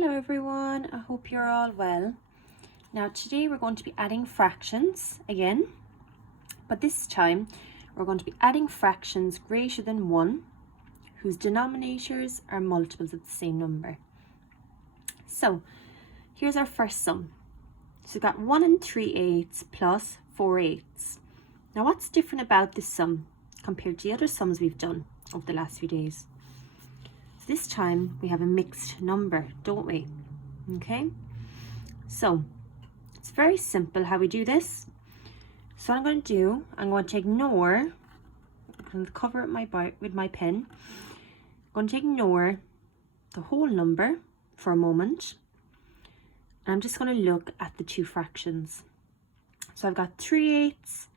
Hello everyone, I hope you're all well. Now today we're going to be adding fractions again, but this time we're going to be adding fractions greater than 1 whose denominators are multiples of the same number. So here's our first sum. So we've got 1 3/8 plus 4/8. Now what's different about this sum compared to the other sums we've done over the last few days? This time we have a mixed number, don't we? Okay, so it's very simple how we do this. So what I'm going to do, I'm going to ignore, I'm going to cover it with my pen. I'm going to ignore the whole number for a moment. And I'm just going to look at the two fractions. So I've got 3/8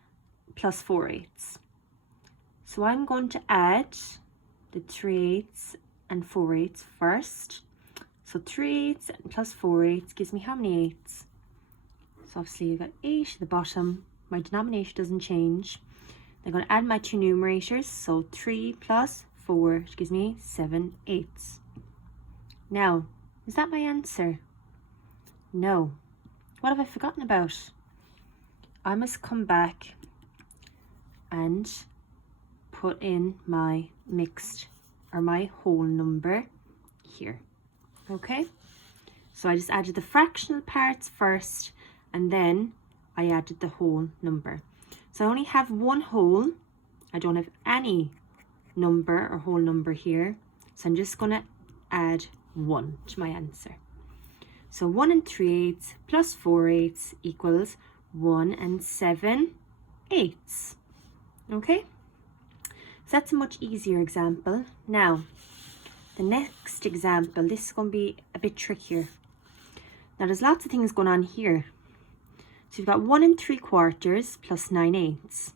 plus 4/8. So I'm going to add the 3/8 and 4/8 first. So 3/8 plus 4/8 gives me how many eighths? So obviously you've got 8 at the bottom. My denominator doesn't change. I'm going to add my two numerators. So 3 plus 4 which gives me 7/8. Now, is that my answer? No. What have I forgotten about? I must come back and put in my mixed or my whole number here. Okay, so I just added the fractional parts first and then I added the whole number. So I only have one whole, I don't have any number or whole number here, so I'm just going to add 1 to my answer. So 1 3/8 plus 4/8 equals 1 7/8. Okay, so that's a much easier example. Now, the next example, this is going to be a bit trickier. Now, there's lots of things going on here. So you've got 1 3/4 plus 9/8.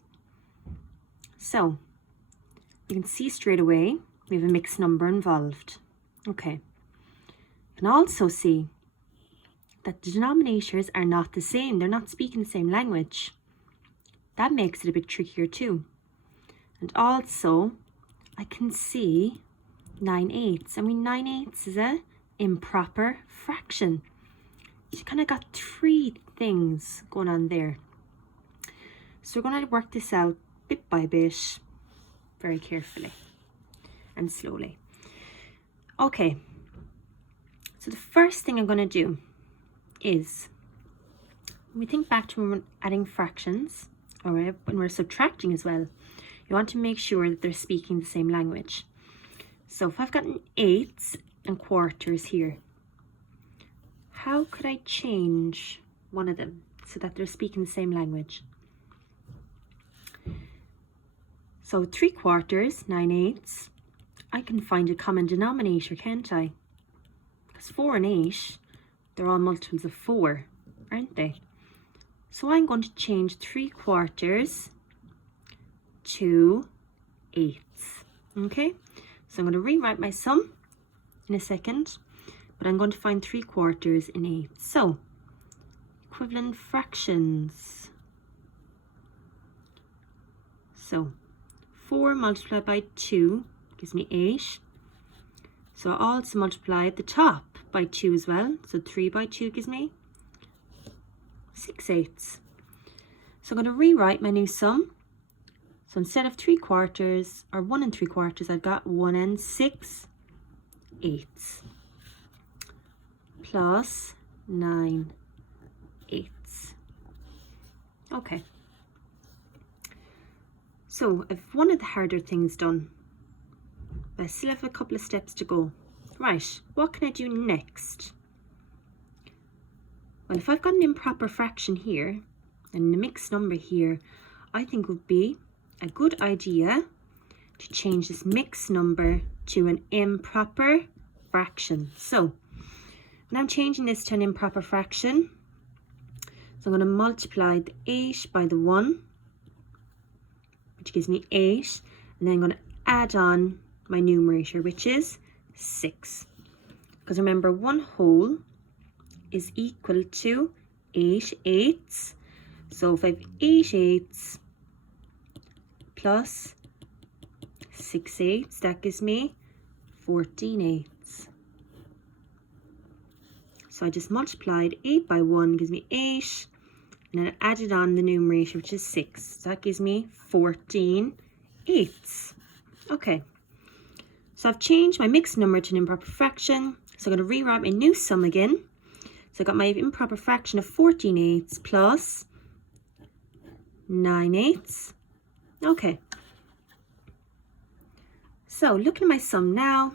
So you can see straight away we have a mixed number involved. Okay, you can also see that the denominators are not the same. They're not speaking the same language. That makes it a bit trickier too. And also, I can see 9/8. I mean, 9/8 is a improper fraction. So you kind of got three things going on there. So we're going to work this out bit by bit, very carefully and slowly. Okay, so the first thing I'm going to do is, when we think back to when we're adding fractions, or when we're subtracting as well, you want to make sure that they're speaking the same language. So if I've got an 8 and quarters here, how could I change one of them so that they're speaking the same language? So 3/4, 9/8, I can find a common denominator, can't I? Because 4 and 8, they're all multiples of 4, aren't they? So I'm going to change 3/4 to 8ths. Okay, so I'm going to rewrite my sum in a second, but I'm going to find 3/4 in 8. So equivalent fractions. So 4 multiplied by 2 gives me 8. So I also multiply the top by 2 as well. So 3 by 2 gives me 6/8. So I'm going to rewrite my new sum. So instead of 3/4 or 1 3/4, I've got 1 6/8 plus 9/8. Okay. So I've one of the harder things done, but I still have a couple of steps to go. Right, what can I do next? Well, if I've got an improper fraction here and a mixed number here, I think it would be a good idea to change this mixed number to an improper fraction. So when I'm changing this to an improper fraction, so I'm going to multiply the 8 by the 1, which gives me 8, and then I'm going to add on my numerator, which is 6. Because remember, 1 whole is equal to 8/8. So if I have 8/8 plus 6/8, that gives me 14/8. So I just multiplied 8 by 1, gives me 8. And then I added on the numerator, which is 6. So that gives me 14 eighths. Okay. So I've changed my mixed number to an improper fraction. So I'm going to rewrite my new sum again. So I got my improper fraction of 14 eighths plus 9 eighths. Okay. So looking at my sum now,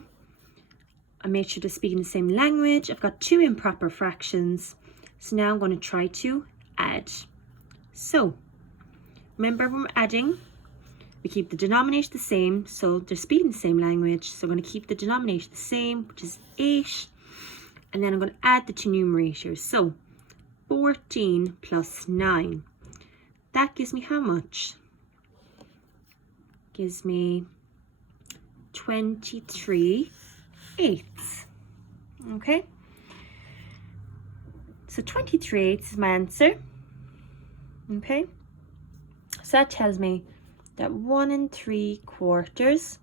I made sure to speak in the same language. I've got two improper fractions. So now I'm going to try to add. So remember, when we're adding, we keep the denominator the same, so they're speaking the same language. So I'm going to keep the denominator the same, which is 8. And then I'm going to add the two numerators. So 14 plus 9. That gives me how much? Gives me 23 eighths. Okay. So 23 eighths is my answer. Okay. So that tells me that 1 3/4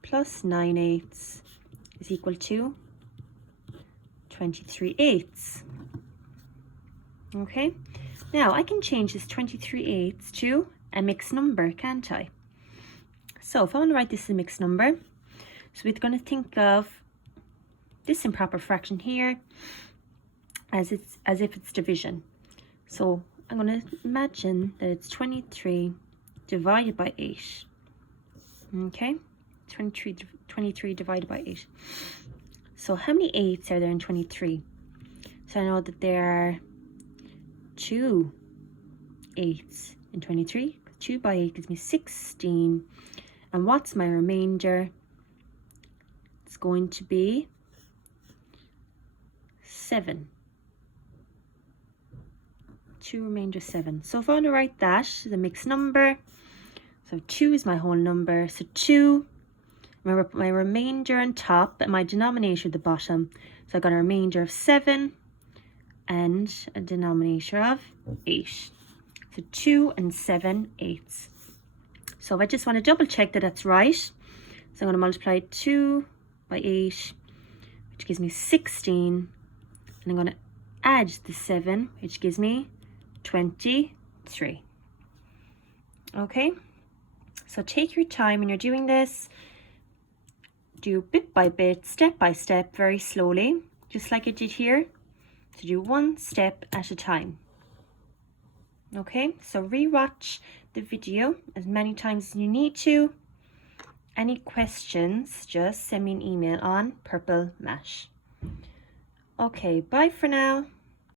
plus 9 eighths is equal to 23 eighths. Okay. Now I can change this 23 eighths to a mixed number, can't I? So if I want to write this as a mixed number, so we're going to think of this improper fraction here as if it's division. So I'm going to imagine that it's 23 divided by 8. Okay, 23 divided by 8. So how many eighths are there in 23? So I know that there are 2 eighths in 23. 2 by 8 gives me 16. And what's my remainder? It's going to be 7. 2 remainder 7. So if I want to write that as a mixed number, so 2 is my whole number. So 2, remember, put my remainder on top and my denominator at the bottom. So I got a remainder of 7 and a denominator of 8. So 2 and 7 eighths. So if I just want to double check that that's right, so I'm going to multiply 2 by 8, which gives me 16. And I'm going to add the 7, which gives me 23. Okay, so take your time when you're doing this. Do bit by bit, step by step, very slowly, just like I did here. To do one step at a time. Okay, so rewatch the video as many times as you need to. Any questions, just send me an email on Purple Mash. Okay, bye for now.